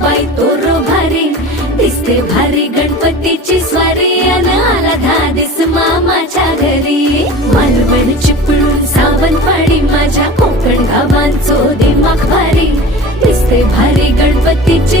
बाई तोरो भारी दिसते भारी गणपतीची स्वारी अन आला धादिस मामाच्या घरी मालवण चिपळूण सावंतवाडी माझ्या कोकण गावांचो दिमाग भारी दिसते भारी गणपतीची